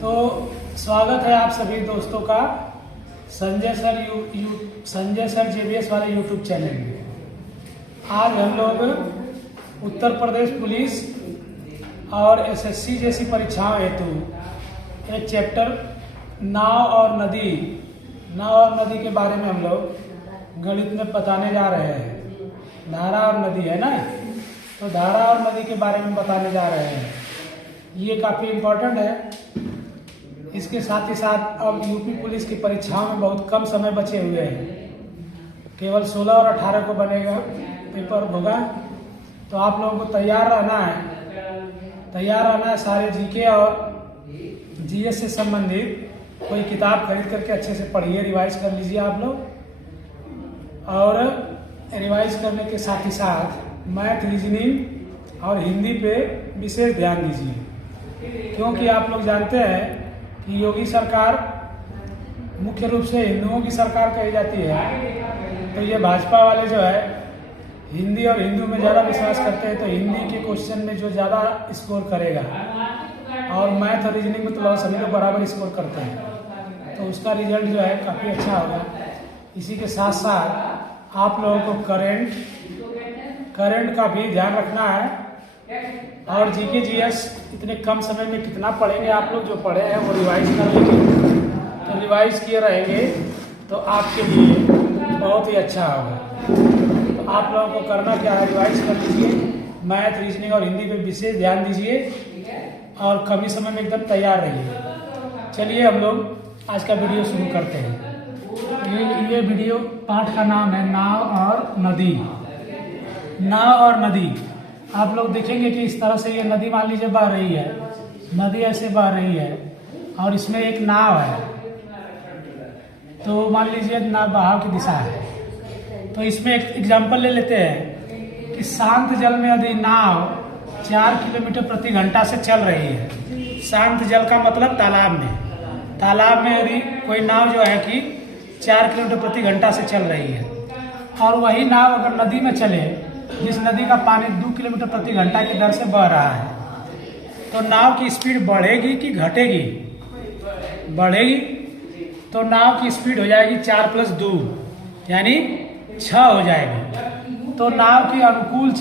तो स्वागत है आप सभी दोस्तों का संजय सर जेबीएस वाले यूट्यूब चैनल में। आज हम लोग उत्तर प्रदेश पुलिस और एसएससी जैसी परीक्षाओं हेतु एक चैप्टर नाव और नदी के बारे में हम लोग गणित में बताने जा रहे हैं। धारा और नदी है ना, तो धारा और नदी के बारे में बताने जा रहे हैं। ये काफ़ी इम्पोर्टेंट है। इसके साथ ही साथ अब यूपी पुलिस की परीक्षाओं में बहुत कम समय बचे हुए हैं। केवल 16 और 18 को बनेगा पेपर होगा, तो आप लोगों को तैयार रहना है। सारे जीके और जीएस से संबंधित कोई किताब खरीद करके अच्छे से पढ़िए, रिवाइज कर लीजिए आप लोग। और रिवाइज करने के साथ ही साथ मैथ, रीजनिंग और हिंदी पे विशेष ध्यान दीजिए, क्योंकि आप लोग जानते हैं कि योगी सरकार मुख्य रूप से हिंदुओं की सरकार कही जाती है। तो ये भाजपा वाले जो है हिंदी और हिंदू में ज़्यादा विश्वास करते हैं, तो हिंदी के क्वेश्चन में जो ज़्यादा स्कोर करेगा, और मैथ और रीजनिंग में तो सभी लोग बराबर स्कोर करते हैं, तो उसका रिजल्ट जो है काफ़ी अच्छा होगा। इसी के साथ साथ आप लोगों को करंट का भी ध्यान रखना है। और जीके जीएस इतने कम समय में कितना पढ़ेंगे आप लोग, जो पढ़े हैं वो रिवाइज कर लेंगे। तो रिवाइज किए रहेंगे तो आपके लिए बहुत ही अच्छा होगा। तो आप लोगों को करना क्या है, रिवाइज कर लीजिए, मैथ, रीजनिंग और हिंदी पे विशेष ध्यान दीजिए और कम ही समय में एकदम तैयार रहिए। चलिए हम लोग आज का वीडियो शुरू करते हैं। ये वीडियो पाठ का नाम है नाव और नदी। नाव और नदी आप लोग देखेंगे कि इस तरह से ये नदी मान लीजिए बह रही है, नदी ऐसे बह रही है और इसमें एक नाव है। तो मान लीजिए नाव बहाव की दिशा है, तो इसमें एक एग्जांपल ले लेते हैं कि शांत जल में यदि नाव 4 किलोमीटर प्रति घंटा से चल रही है। शांत जल का मतलब तालाब में यदि कोई नाव जो है कि 4 किलोमीटर प्रति घंटा से चल रही है, और वही नाव अगर नदी में चले, जिस नदी का पानी 2 किलोमीटर प्रति घंटा की दर से बह रहा है, तो नाव की स्पीड बढ़ेगी कि घटेगी? बढ़ेगी। तो नाव की स्पीड हो जाएगी 4 + 2 यानी 6 हो जाएगी। तो नाव की अनुकूल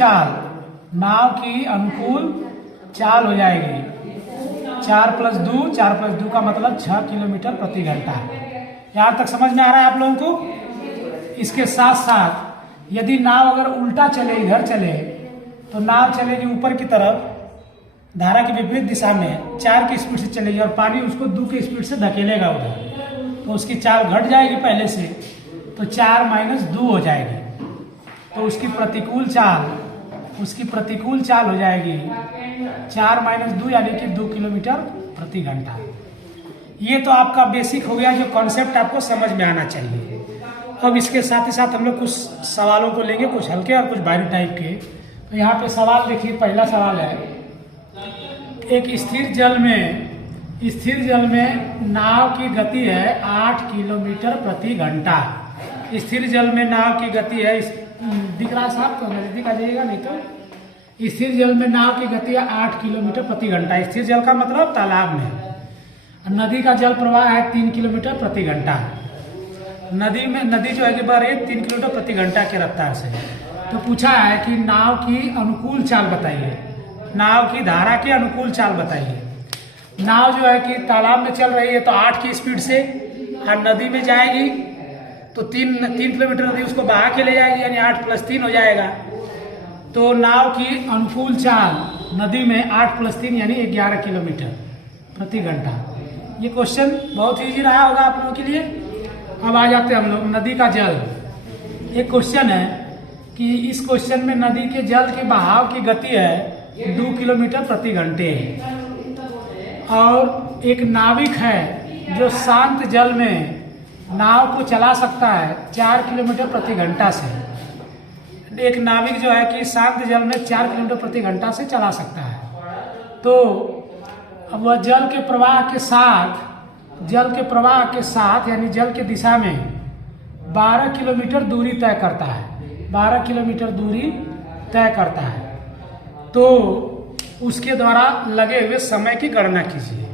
चाल हो जाएगी 4 + 2 का मतलब 6 किलोमीटर प्रति घंटा। यहाँ तक समझ में आ रहा है आप लोगों को? इसके साथ साथ यदि नाव अगर उल्टा चले, इधर चले, तो नाव चलेगी ऊपर की तरफ, धारा की विपरीत दिशा में 4 की स्पीड से चलेगी और पानी उसको 2 की स्पीड से धकेलेगा उधर, तो उसकी चाल घट जाएगी पहले से, तो 4 - 2 हो जाएगी। तो उसकी प्रतिकूल चाल हो जाएगी 4 - 2 यानी कि 2 किलोमीटर प्रति घंटा। ये तो आपका बेसिक हो गया, जो कॉन्सेप्ट आपको समझ में आना चाहिए। अब इसके साथ ही साथ हम लोग कुछ सवालों को लेंगे, कुछ हल्के और कुछ भारी टाइप के। तो यहाँ पे सवाल देखिए, पहला सवाल है, एक स्थिर जल में नाव की गति है 8 किलोमीटर प्रति घंटा। स्थिर जल में नाव की गति है, दिख रहा साहब, तो नजदीक आ जाइएगा, नहीं तो स्थिर जल में नाव की गति है 8 किलोमीटर प्रति घंटा। स्थिर जल का मतलब तालाब में। नदी का जल प्रवाह है 3 किलोमीटर प्रति घंटा। नदी जो है कि बह रही है 3 किलोमीटर प्रति घंटा की रफ्तार से। तो पूछा है कि नाव की अनुकूल चाल बताइए, नाव की धारा की अनुकूल चाल बताइए। नाव जो है कि तालाब में चल रही है तो 8 की स्पीड से, और नदी में जाएगी तो 3 किलोमीटर नदी उसको बहा के ले जाएगी, यानी 8 + 3 हो जाएगा। तो नाव की अनुकूल चाल नदी में 8 + 3 यानी 11 किलोमीटर प्रति घंटा। ये क्वेश्चन बहुत ईजी रहा होगा आप लोगों के लिए। अब आ जाते हैं हम लोग नदी का जल। एक क्वेश्चन है कि इस क्वेश्चन में नदी के जल के बहाव की गति है 2 किलोमीटर प्रति घंटे, और एक नाविक है जो शांत जल में नाव को चला सकता है 4 किलोमीटर प्रति घंटा से। एक नाविक जो है कि शांत जल में 4 किलोमीटर प्रति घंटा से चला सकता है। तो अब वह जल के प्रवाह के साथ यानी जल के दिशा में 12 किलोमीटर दूरी तय करता है। 12 किलोमीटर दूरी तय करता है। तो उसके द्वारा लगे हुए समय की गणना कीजिए।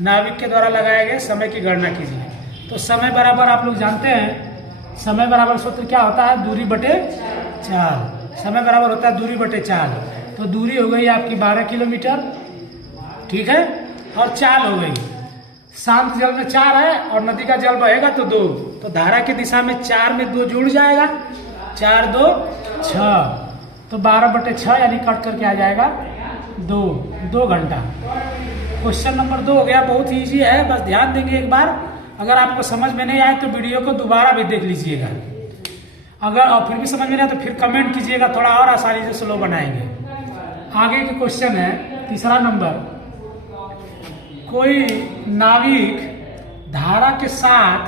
नाविक के द्वारा लगाए गए समय की गणना कीजिए। तो समय बराबर आप लोग जानते हैं, समय बराबर सूत्र क्या होता है, दूरी बटे चाल। समय बराबर होता है दूरी बटे चाल। तो दूरी हो गई आपकी 12 किलोमीटर, ठीक है, और चाल हो गई, शांत जल में 4 है और नदी का जल बहेगा तो 2, तो धारा की दिशा में 4 में 2 जुड़ जाएगा, 4 2 6, तो 12/6 यानी कट करके आ जाएगा 2 घंटा। क्वेश्चन नंबर 2 हो गया, बहुत ईजी है, बस ध्यान देंगे एक बार। अगर आपको समझ में नहीं आए तो वीडियो को दोबारा भी देख लीजिएगा, अगर और फिर भी समझ में नहीं आए तो फिर कमेंट कीजिएगा, थोड़ा और आसानी से स्लो बनाएंगे। आगे के क्वेश्चन है तीसरा नंबर, कोई नाविक धारा के साथ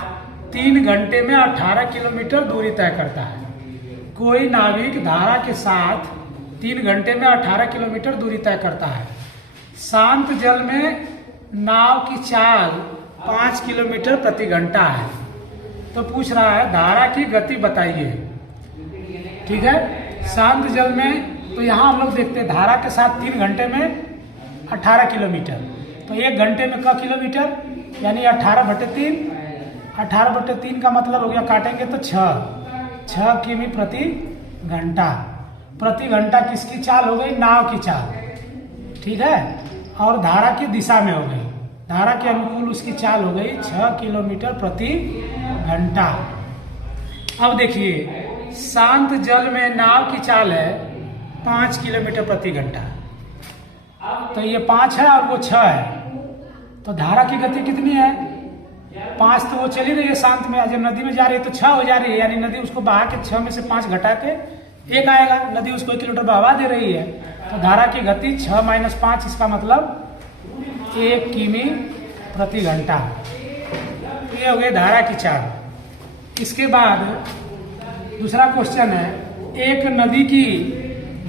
3 घंटे में 18 किलोमीटर दूरी तय करता है। कोई नाविक धारा के साथ 3 घंटे में 18 किलोमीटर दूरी तय करता है। शांत जल में नाव की चाल 5 किलोमीटर प्रति घंटा है। तो पूछ रहा है धारा की गति बताइए, ठीक है। शांत जल में तो यहाँ हम लोग देखते हैं धारा के साथ 3 घंटे में 18 किलोमीटर, तो 1 घंटे में क किलोमीटर, यानी 18/3। 18/3 का मतलब हो गया, काटेंगे तो 6 किमी प्रति घंटा। प्रति घंटा किसकी चाल हो गई, नाव की चाल, ठीक है, और धारा की दिशा में हो गई, धारा के अनुकूल उसकी चाल हो गई 6 किलोमीटर प्रति घंटा। अब देखिए, शांत जल में नाव की चाल है 5 किलोमीटर प्रति घंटा, तो ये 5 है और वो 6 है, तो धारा की गति कितनी है, 5 तो वो चली रही है शांत में, जब नदी में जा रही है तो 6 हो जा रही है, यानी नदी उसको बहा के 6 में से 5 घटा के 1 आएगा, नदी उसको 1 किलोमीटर बहवा दे रही है, तो धारा की गति 6 - 5, इसका मतलब 1 किमी प्रति घंटा। ये हो गई धारा की चाल। इसके बाद दूसरा क्वेश्चन है, एक नदी की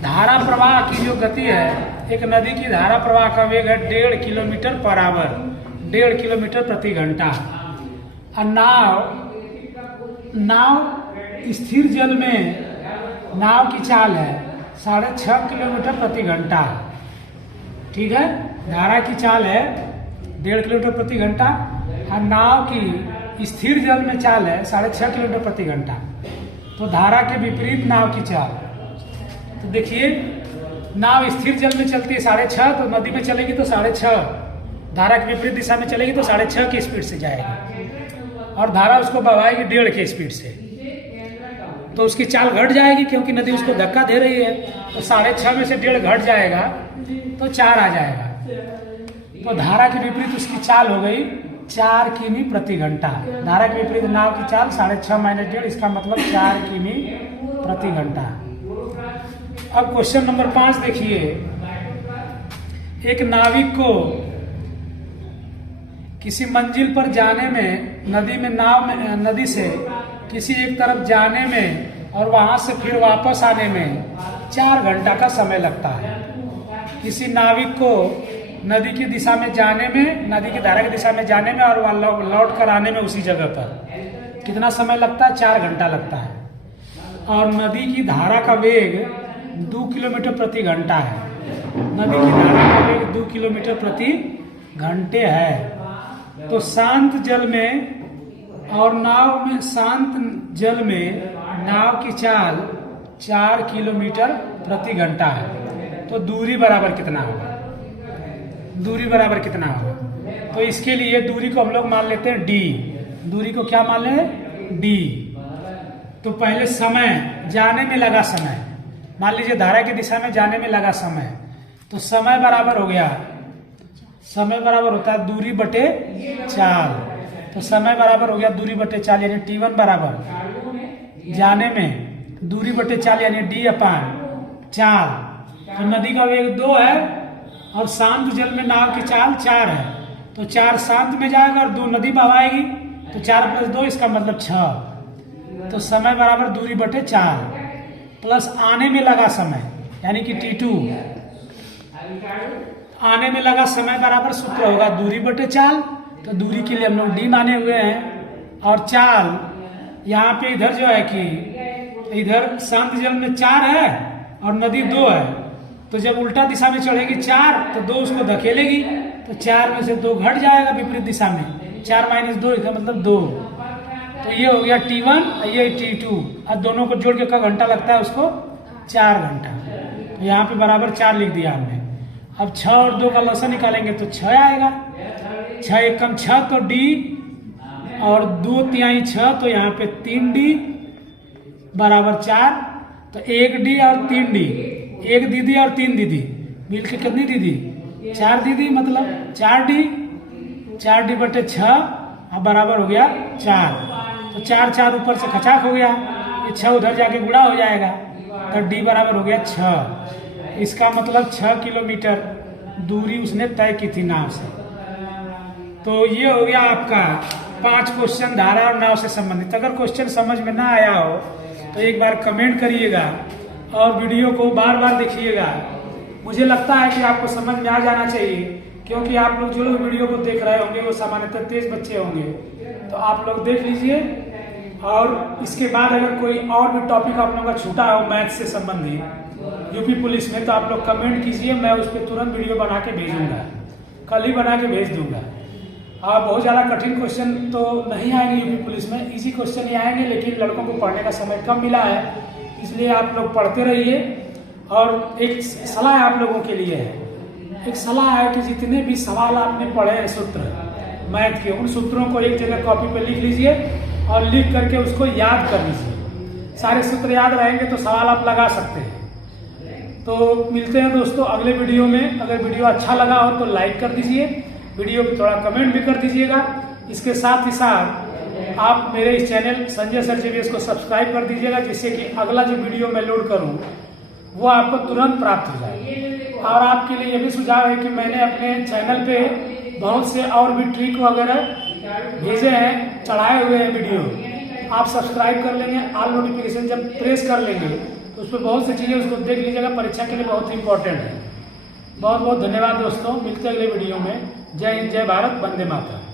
धारा प्रवाह की जो गति है, एक नदी की धारा प्रवाह का वेग है 1.5 किलोमीटर पर आवर, 1.5 किलोमीटर प्रति घंटा। और नाव स्थिर जल में नाव की चाल है 6.5 किलोमीटर प्रति घंटा, ठीक है। धारा की चाल है 1.5 किलोमीटर प्रति घंटा और नाव की स्थिर जल में चाल है 6.5 किलोमीटर प्रति घंटा। तो धारा के विपरीत नाव की चाल, तो देखिए नाव स्थिर जल में चलती है 6.5, तो नदी में चलेगी तो 6.5, धारा के विपरीत दिशा में चलेगी तो 6.5 की स्पीड से जाएगी, और धारा उसको बहाएगी 1.5 की स्पीड से, तो उसकी चाल घट जाएगी क्योंकि नदी उसको धक्का दे रही है, तो 6.5 में से 1.5 घट जाएगा तो 4 आ जाएगा। तो धारा के विपरीत उसकी चाल हो गई 4 किमी प्रति घंटा। धारा के विपरीत नाव की चाल 6.5 - 1.5, इसका मतलब 4 किमी प्रति घंटा। अब क्वेश्चन नंबर 5 देखिए, एक नाविक को किसी मंजिल पर जाने में नदी से किसी एक तरफ जाने में और वहां से फिर वापस आने में 4 घंटा का समय लगता है। किसी नाविक को नदी की दिशा में जाने में, नदी की धारा की दिशा में जाने में और लौट कर आने में उसी जगह पर कितना समय लगता है, 4 घंटा लगता है। और नदी की धारा का वेग 2 किलोमीटर प्रति घंटा है। नदी की धारा का वेग 2 किलोमीटर प्रति घंटे है। तो शांत जल में नाव की चाल 4 किलोमीटर प्रति घंटा है। तो दूरी बराबर कितना होगा, दूरी बराबर कितना होगा, तो इसके लिए दूरी को हम लोग मान लेते हैं d। दूरी को क्या मान लें, d। तो पहले समय, जाने में लगा समय, मान लीजिए धारा की दिशा में जाने में लगा समय, तो समय बराबर हो गया, समय बराबर होता है दूरी बटे चाल। तो समय बराबर हो गया दूरी बटे चाल, यानी t1 बराबर जाने में दूरी बटे चाल यानी d/4। तो नदी का वेग 2 है और शांत जल में नाव की चाल 4 है, तो 4 शांत में जाएगा और 2 नदी बहाएगी, तो 4 + 2 इसका मतलब 6। तो समय बराबर दूरी बटे 4 प्लस आने में लगा समय यानी कि t2। आने में लगा समय बराबर सूत्र होगा दूरी बटे चाल, तो दूरी के लिए हम लोग d माने हुए हैं। और चाल यहाँ पे इधर जो है कि इधर शांत जल में 4 है और नदी 2 है, तो जब उल्टा दिशा में चढ़ेगी 4 तो 2 उसको धकेलेगी, तो 4 में से 2 घट जाएगा विपरीत दिशा में, 4 - 2 इसका मतलब 2। तो ये हो गया T1, ये T2। अब दोनों को जोड़ के क्या घंटा लगता है उसको? 4 घंटा। तो यहाँ पे बराबर 4 लिख दिया हमने। अब 6 और 2 का लसन निकालेंगे तो 6 आएगा। 6 × 1 = 6 तो D, और 2 तिहाई 6 तो यहाँ पे 3D बराबर 4। तो 1D और 3D, 1 दीदी और 3 दीदी मिलके कितनी दीदी? 4 दीदी, मतलब 4D। 4D बटे 6 अब बराबर हो गया 4। तो 4 4 ऊपर से खचाक हो गया, ये 6 उधर जाके गुणा हो जाएगा, तो D बराबर हो गया 6। इसका मतलब 6 किलोमीटर दूरी उसने तय की थी नाव से। तो ये हो गया आपका 5 क्वेश्चन धारा और नाव से संबंधित। अगर क्वेश्चन समझ में ना आया हो तो एक बार कमेंट करिएगा और वीडियो को बार बार देखिएगा। मुझे लगता है कि आपको समझ में आ जाना चाहिए, क्योंकि आप लोग जो लोग वीडियो को देख रहे होंगे वो सामान्यतः तेज बच्चे होंगे। तो आप लोग देख लीजिए, और इसके बाद अगर कोई और भी टॉपिक आप लोगों का छूटा हो मैथ से संबंधित यूपी पुलिस में, तो आप लोग कमेंट कीजिए, मैं उस पर तुरंत वीडियो बना के भेजूंगा, कल ही बना के भेज दूंगा। और बहुत ज़्यादा कठिन क्वेश्चन तो नहीं आएंगे यूपी पुलिस में, इजी क्वेश्चन ही आएंगे, लेकिन लड़कों को पढ़ने का समय कम मिला है, इसलिए आप लोग पढ़ते रहिए। और एक सलाह आप लोगों के लिए है, एक सलाह है कि जितने भी सवाल आपने पढ़े हैं सूत्र मैथ के, उन सूत्रों को एक जगह कॉपी पे लिख लीजिए और लिख करके उसको याद कर लीजिए। सारे सूत्र याद रहेंगे तो सवाल आप लगा सकते हैं। तो मिलते हैं दोस्तों अगले वीडियो में। अगर वीडियो अच्छा लगा हो तो लाइक कर दीजिए, वीडियो पे थोड़ा कमेंट भी कर दीजिएगा। इसके साथ ही साथ आप मेरे इस चैनल संजय सर JBS को सब्सक्राइब कर दीजिएगा, जिससे कि अगला जो वीडियो मैं लोड करूं वो आपको तुरंत प्राप्त हो जाए। और आपके लिए यह भी सुझाव है कि मैंने अपने चैनल पे बहुत से और भी ट्रिक वगैरह भेजे हैं, चढ़ाए हुए हैं वीडियो। आप सब्सक्राइब कर लेंगे, ऑल नोटिफिकेशन जब प्रेस कर लेंगे तो उस पर बहुत सी चीज़ें उसको देख लीजिएगा, परीक्षा के लिए बहुत ही इंपॉर्टेंट है। बहुत बहुत धन्यवाद दोस्तों, मिलते हैं अगले वीडियो में। जय हिंद, जय भारत, वंदे मातरम।